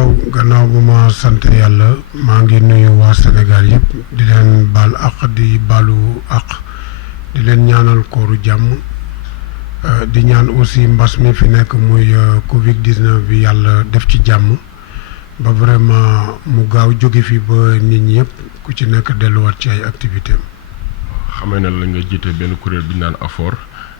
waaw gannaaw bu ma sant yàlla maa ngi nuyu waa Sénégal yëpp di leen baal àq di baalu àq di leen ñaanal kooru jàmm di ñaan aussi mbas mi fi nekk muy Covid 19 bi yàlla def ci jàmm ba vraiment mu gaaw jóge fi ba nit ñi yëpp ku ci nekk delluwaat ci ay activité am. xamee na la nga jiite benn kuréel bi ñu naan AFOR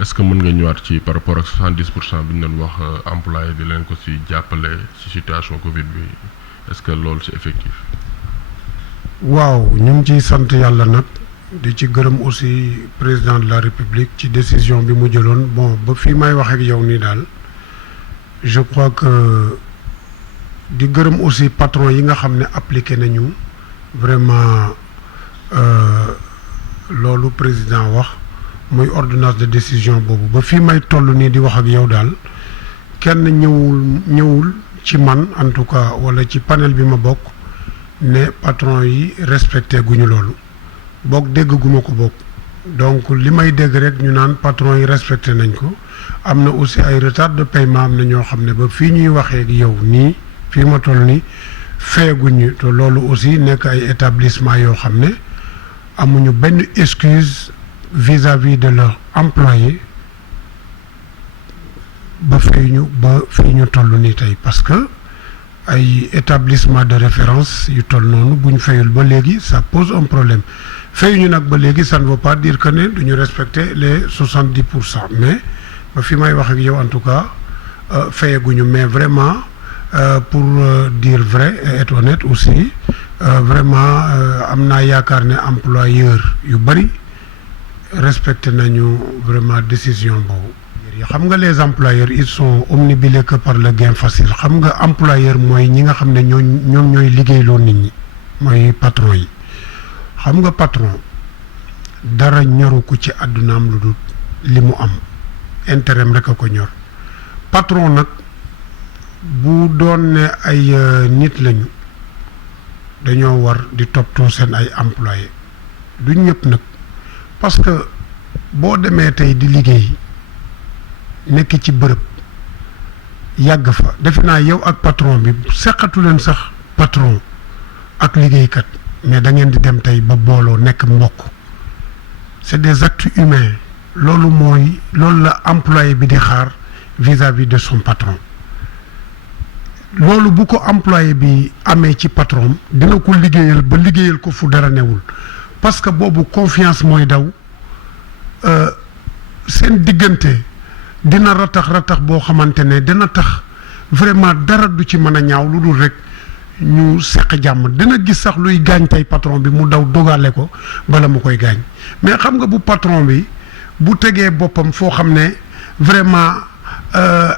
est-ce que mën nga ñëwaat ci par rapport ak 70% bi ñu doon wax employé di leen ko ci jàppale ci situation Covid bi est-ce que loolu c'est effectif. waaw ñu ngi ciy sant yàlla nag di ci gërëm aussi président de la République ci décision bi mu jëloon bon ba fii may wax ak yow nii daal je crois que di gërëm aussi patron yi nga xam ne appliqué nañu vraiment loolu président wax muy ordonnance de décision boobu ba fii may toll nii di wax ak yow daal kenn ñëwul ci man en tout cas wala ci panel bi ma bokk ne patron yi respecté guñu loolu bokk dégg guma ko bokk donc li may dégg rek ñu naan patron yi respecté nañ ko am na aussi ay retard de paiement am na ñoo xam ne ba fii ñuy waxee ak yow nii fii ma toll nii feeguñu te loolu aussi nekk ay établissement yoo xam ne amuñu benn excuse vis-à-vis de leur employé ba fii ñu toll nii tey parce que ay établissement de référence yu toll noonu bu ñu fayul ba léegi ça pose un problème fayuñu nag ba léegi ça ne veut pas dire que ne duñu respecter les 70%, mais ba fi may wax ak yow en tout cas fayaguñu mais vraiment pour dire vrai et être honnête aussi vraiment am naa yaakaar ne employeur yu bari respecté nañu vraiment décision boobu. xam nga les employeurs ils sont omnibilés que par le gain facile xam nga employeur mooy ñi nga xam ne ñoom ñooy liggéeyloo nit ñi mooy patron yi xam nga patron dara ñoru ko ci àddunaam lu dul li mu am intérêt rek a ko ñor patron nag bu doon ne ay nit lañu dañoo war di toppatoo seen ay employé du ñëpp nag parce que boo demee tey di liggéey nekk ci bërëb yàgg fa defe naa yow ak patron bi seqatu leen sax patron ak liggéeykat mais da ngeen di dem tey ba booloo nekk mbokk c'est des actes humains loolu la employé bi di xaar vis-à-vis de son patron loolu bu ko employé bi amee ci patron dina ko liggéeyal ba liggéeyal ko fu dara newul parce que boobu confiance mooy daw seen diggante dina ratax boo xamante ne dina tax vraiment dara du ci mën a ñaaw lu dul rek ñu seq jàmm dina gis sax luy gaañ tey patron bi mu daw dogale ko bala mu koy gaañ mais xam nga bu patron bi bu tegee boppam foo xam ne vraiment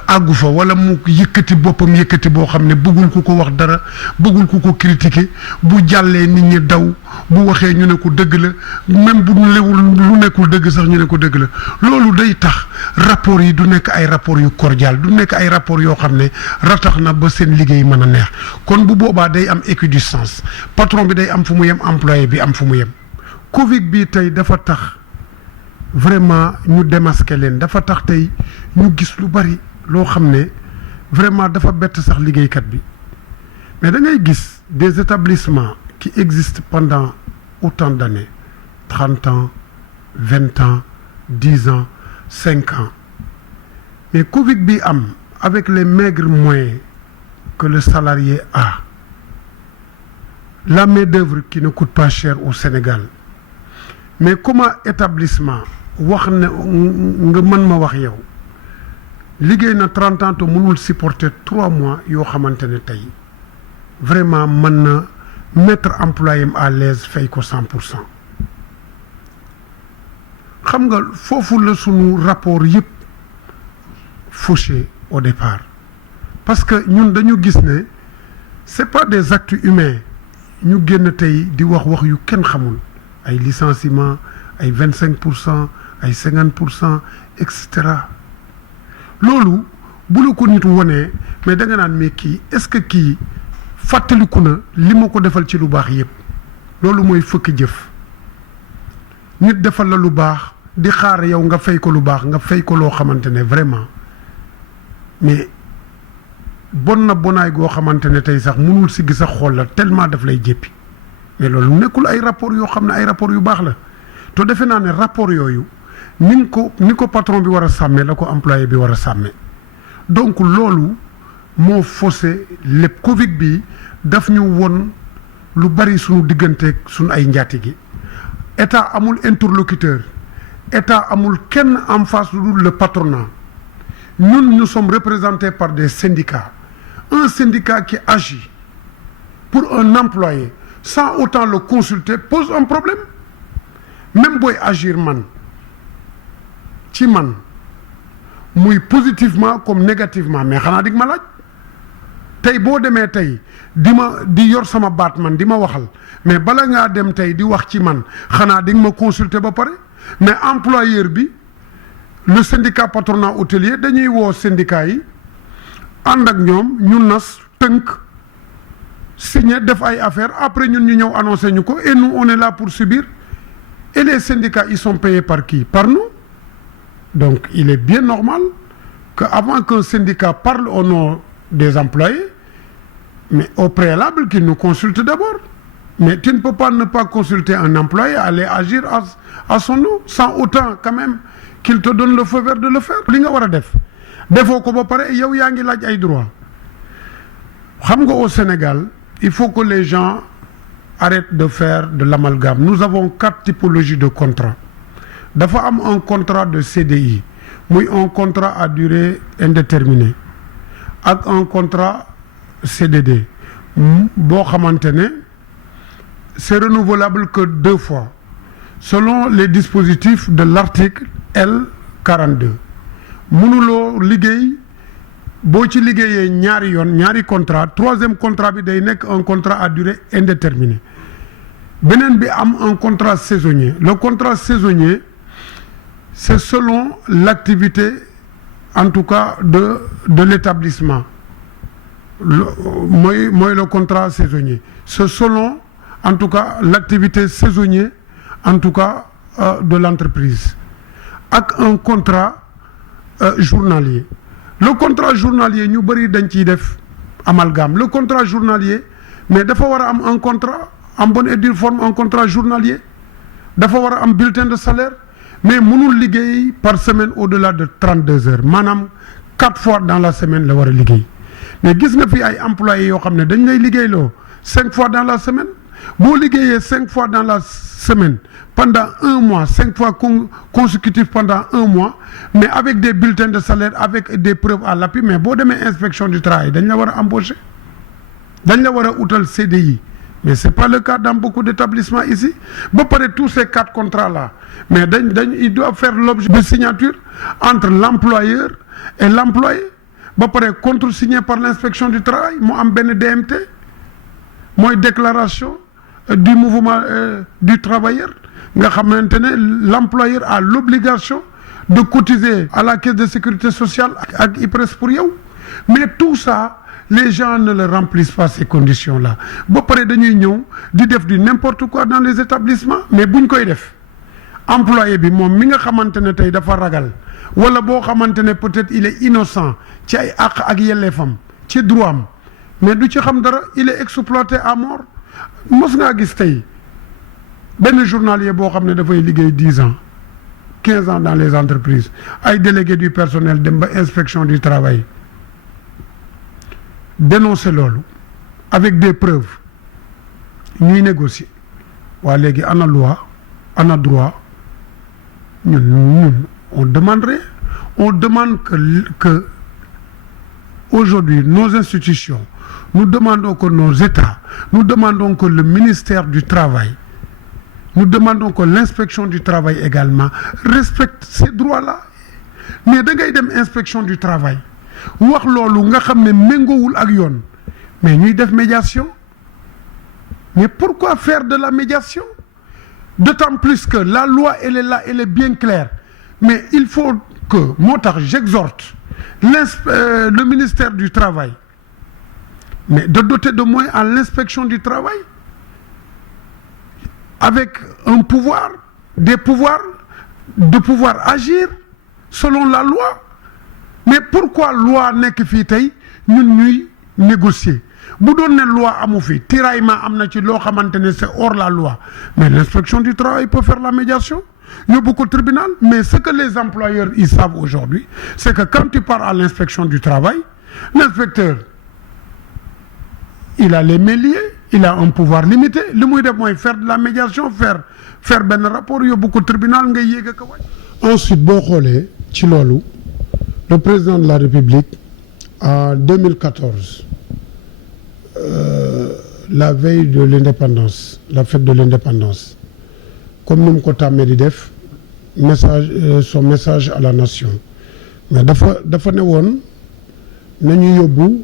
àggu fa wala mu yëkkati boppam yëkkati boo xam ne bëggul ku ko wax dara bëggul ku ko critiquer bu jàllee nit ñi daw bu waxee ñu ne ko dëgg la même bu lu nekkul dëgg sax ñu ne ko dëgg la loolu day tax rapport yi du nekk ay rapport yu cordial du nekk ay rapport yoo xam ne ratax na ba seen liggéey mën a neex kon bu boobaa day am équidistance patron bi day am fu mu yem employé bi am fu mu yem Covid bi tey dafa tax vraiment ñu démasqué leen dafa tax tey ñu gis lu bari loo xam ne vraiment dafa bett sax liggéeykat bi mais da ngay gis des établissements qui existent pendant autant d'années 30 ans 20 ans 10 ans 5 ans mais Covid bi am avec les maigres moyens que le salarié a la main-d'œuvre qui ne coûte pas cher au Sénégal mais comment établissement wax ne nga mën ma wax yow liggéey na 30 ans te mënul supporter 3 mois yoo xamante ne tey vraiment mën na mettre employé am à l'aise fay ko 100%. xam nga foofu la sunu rapport yëpp fauché au départ parce que ñun dañu gis ne c'est pas des actes humains ñu génn tey di wax yu kenn xamul ay licenciement ay 25%, ay 50%, etc. loolu bu la ko nit wonee mais da nga naan mais kii est-ce que kii fàttaliku na li ma ko defal ci lu baax yëpp loolu mooy fëkk jëf nit defal la lu baax di xaar yow nga fay ko lu baax nga fay ko loo xamante ne vraiment mais bon na bonaay goo xamante ne tey sax mënul siggi sax xool la tellement daf lay jéppi mais loolu nekkul ay rapport yoo xam ne ay rapport yu baax la te defe naa ne rapport yooyu ni ko patron bi war a sàmmee la ko employé bi war a sàmmee donc loolu moo faussé lépp Covid bi daf ñu won lu bari suñu digganteeg suñu ay njaatige état amul interlocuteur état amul kenn en face lu dul le patronat ñun nous sommes représentés par des syndicats un syndicat qui agit pour un employé sans autant le consulter pose un problème même booy agir man ci man muy positivement comme négativement mais xanaa dig ma laaj tey boo demee tey di yor sama baat man di ma waxal mais bala ngaa dem tey di wax ci man xanaa di nga ma consulter ba pare mais employeur bi le syndicat patronat hôtelier dañuy woo syndicat yi ànd ak ñoom ñu nas tënk signé def ay affaires après ñun ñu ñëw annoncé ñu ko et nous on est là pour subir et les syndicats ils sont payés par qui? Par nous. Donc il est bien normal qu'avant qu'un syndicat parle au nom des employés, mais au préalable qu'il nous consulte d'abord. Mais tu ne peux pas ne pas consulter un employé, aller agir à son nom, sans autant quand même qu'il te donne le feu vert de le faire. Li nga war a def defoo ko ba pare yow yaa ngi laaj ay droit xam nga au Sénégal il faut que les gens arrêtent de faire de l'amalgame. Nous avons 4 typologies de contrats. Dafa am un contrat de CDI muy un contrat à durée indéterminée ak un contrat CDD boo xamante ne c'est renouvelable que 2 fois selon les dispositifs de l'article L42 mënuloo liggéey boo ci liggéeyee ñaari yoon ñaari contrat 3e contrat bi day nekk un contrat à durée indéterminée beneen bi am un contrat saisonnier. Le contrat saisonnier c'est selon l'activité en tout cas de l'établissement mooy le contrat saisonnier c'est selon en tout cas l'activité saisonnière en tout cas de l'entreprise ak un contrat journalier. Le contrat journalier ñu bëri dañ ciy def amalgame. Le contrat journalier mais dafa war a am un contrat en bonne et due forme un contrat journalier dafa war a am bulletin de salaire mais mënul liggéey par semaine au-delà de 32 heures maanaam 4 fois dans la semaine la war a liggéey mais gis nga fi ay employés yoo xam ne dañ lay liggéeyloo 5 fois dans la semaine boo liggéeyee 5 fois dans la semaine pendant 1 mois 5 fois consécutifs pendant 1 mois mais avec des bulletins de salaire avec des preuves à l'appui mais boo demee inspection du travail dañ la war a embaucher dañ la war a utal CDI mais c'est pas le cas dans beaucoup d'établissements ici ba pare tous ces 4 contrats là mais ils doivent faire l'objet de signature entre l'employeur et l'employé ba pare contresigné par l'inspection du travail mu am benn DMT mooy déclaration du mouvement du travailleur nga xamante ne l'employeur a l'obligation de cotiser à la caisse de sécurité sociale ak IPRES pour yow mais tout ça les gens ne le remplissent pas ces conditions-là ba pare dañuy ñëw di def du n'importe quoi dans les établissements mais buñ koy def employé bi moom mi nga xamante ne tey dafa ragal wala boo xamante ne peut-être il est innocent ci ay àq ak yelleefam ci droit am mais du ci xam dara il est exploité à mort mos ngaa gis tey benn journalier boo xam ne dafay liggéey 10 ans 15 ans dans les entreprises ay délégués du personnel dem ba inspection du travail dénoncer loolu avec des preuves ñuy négocier waa léegi ana loi ana droit ñun on demanderait on demande que aujourd'hui nos institutions nous demandons que nos États nous demandons que le ministère du Travail nous demandons que l'inspection du travail également respecte ces droits-là mais da ngay dem inspection du travail wax loolu nga xam ne méngoowul ak yoon mais ñuy def médiation mais pourquoi faire de la médiation d'autant plus que la loi elle est là elle est bien claire mais il faut que moo tax j'exhorte le ministère du travail mais de doter de moyens à l'inspection du travail avec un pouvoir de pouvoir agir selon la loi mais pourquoi loi nekk fii tey ñun ñuy négocier bu doon ne loi amu fi tiraillement am na ci loo xamante ne c'est hors la loi mais l'inspection du travail peut faire la médiation yóbbu ko tribunal. Mais ce que les employeurs ils savent aujourd'hui c'est que quand tu pars à l'inspection du travail l'inspecteur il a les mains liées, il a un pouvoir limité li muy def mooy faire de la médiation faire benn rapport yóbbu ko tribunal nga yéeg ak a wàcc. Ensuite boo xoolee ci loolu le président de la République en 2014 la veille de l'indépendance la fête de l'indépendance comme ni mu ko tàmmee di def son message à la nation mais dafa ne woon nañu yóbbu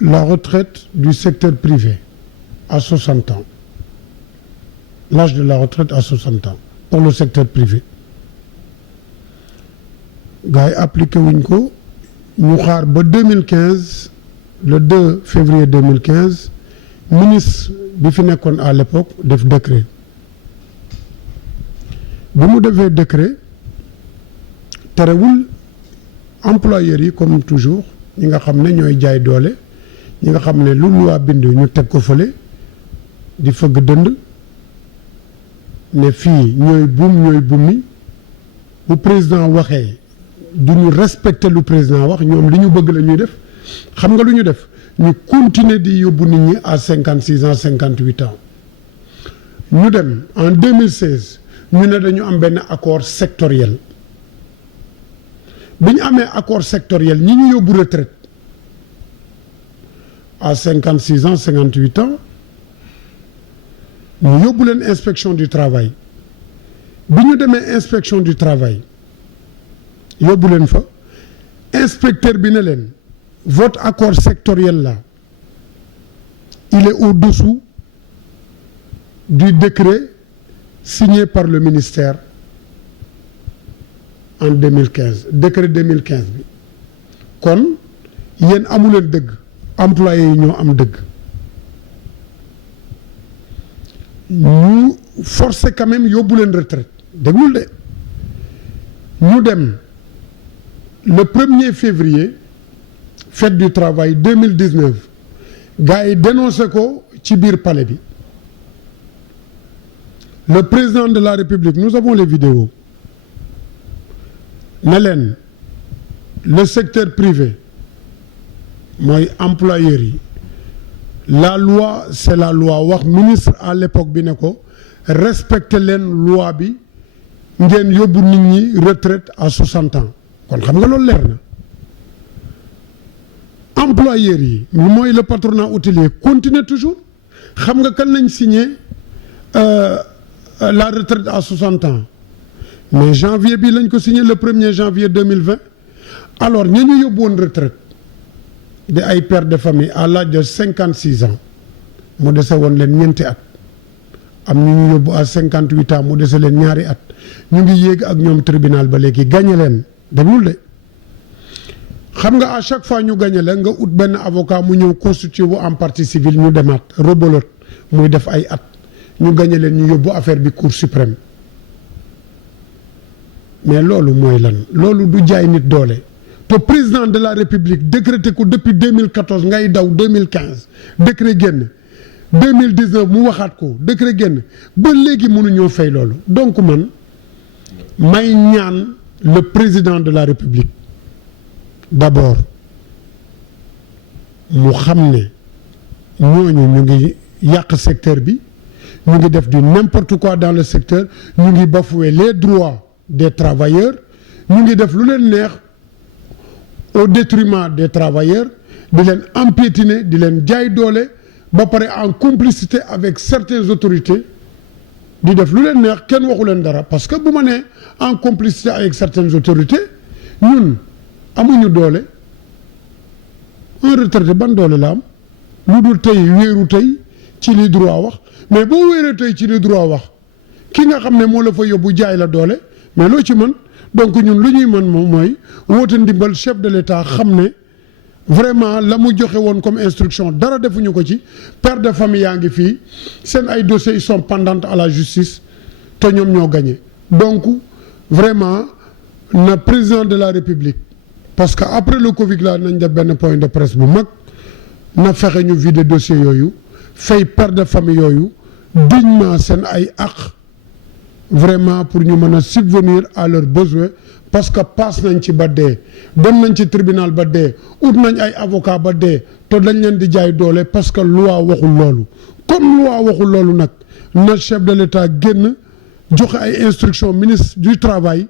la retraite du secteur privé à 60 ans l'âge de la retraite à 60 ans pour le secteur privé gars yi appliqué wuñ ko ñu xaar ba 2015 le 2 février 2015 ministre bi fi nekkoon à l'époque def décret bi mu defee décret terewul employeurs yi comme toujours ñi nga xam ne ñooy jaay doole ñi nga xam ne lu loi bind ñu teg ko fële di fëgg dënd ne fii ñooy buum bu président waxee du ñu respecter lu président wax ñoom li ñu bëgg la ñuy def xam nga lu ñu def ñu continuer di yóbbu nit ñi à 56 ans 58 ans ñu dem en 2016 ñu ne dañu am benn accord sectoriel bi ñu amee accord sectoriel ñi ñu yóbbu retraite à 56 ans 58 ans ñu yóbbu leen inspection du travail bi ñu demee inspection du travail yóbbu leen fa inspecteur bi ne leen votre accord sectoriel là il est au-dessous du décret signé par le ministère en 2015 décret 2015 bi kon yéen amu leen dëgg employés yi ñoo am dëgg ñu forcer quand même yóbbu leen retraite déggul de ñu dem le 1er février fête du travail 2019 gars yi dénoncé ko ci biir palais bi le président de la République nous avons les vidéos ne leen le secteur privé mooy employeurs yi la loi c'est la loi wax ministre à l'époque bi ne ko respecter leen loi bi ngeen yóbbu nit ñi retraite à 60 ans kon xam nga loolu leer na employeurs yi mooy le patronat hôtelier continue toujours xam nga kan lañ signé la retraite à 60 ans mais janvier bi lañ ko signé le 1er janvier 2020 alors ña ñu yóbbu woon retraite de ay pères de famille à l'âge de 56 ans mu dese woon leen ñeenti at am ñu yóbbu à 58 ans mu dese leen ñaari at ñu ngi yéeg ak ñoom tribunal ba léegi gagné leen déglul de xam nga à chaque fois ñu gagné leen nga ut benn avocat mu ñëw constitué wu en partie civile ñu demaat rebolote muy def ay at ñu gagné leen ñu yóbbu affaire bi cour suprême mais loolu mooy lan loolu du jaay nit doole te président de la république décrété ko depuis 2014 ngay daw 2015 décret génn 2019 mu waxaat ko décret génn ba léegi mënuñoo fay loolu donc man may ñaan le président de la république d'abord mu xam ne ñooñu ñu ngi yàq secteur bi ñu ngi def du n'importe quoi dans le secteur ñu ngi bafouer les droits des travailleurs ñu ngi def lu leen neex au détriment des travailleurs di leen empiétiner di leen jaay doole ba pare en complicité avec certaines autorités di def lu leen neex kenn waxu leen dara parce que bu ma nee en complicité avec certaines autorités ñun amuñu doole un retraité ban doole la am lu dul tey wéeru tey ci li droit wax mais boo wéeree tey ci li droit wax ki nga xam ne moo la fa yóbbu jaay la doole mais loo ci mën donc ñun lu ñuy mën moom mooy woote ndimbal chef de l'État xam ne vraiment la mu joxe woon comme instruction dara defuñu ko ci père de famille yaa ngi fii seen ay dossiers ils sont pendants à la justice te ñoom ñoo gagné donc vraiment na président de la République parce que après le Covid là nañ def benn point de presse bu mag na fexe ñu vider dossier yooyu fay père de famille yooyu dignement seen ay àq vraiment pour ñu mën a subvenir à leurs besoins parce que paas nañ ci ba dee dem nañ ci tribunal ba dee ut nañ ay avocat ba dee te dañ leen di jaay doole parce que loi waxul loolu comme loi waxul loolu nag na chef de l'État génn joxe ay instructions ministre du travail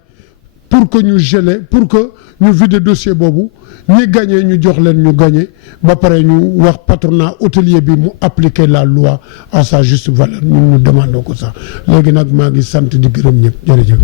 pour que ñu geler pour que ñu vider dossier boobu ñi gagné ñu jox leen ñu gagné ba pare ñu wax patronat hôtelier bi mu appliquer la loi à sa juste valeur ñun ñu demandoo ko sax léegi nag maa ngi sant di gërëm ñëpp jërëjëf.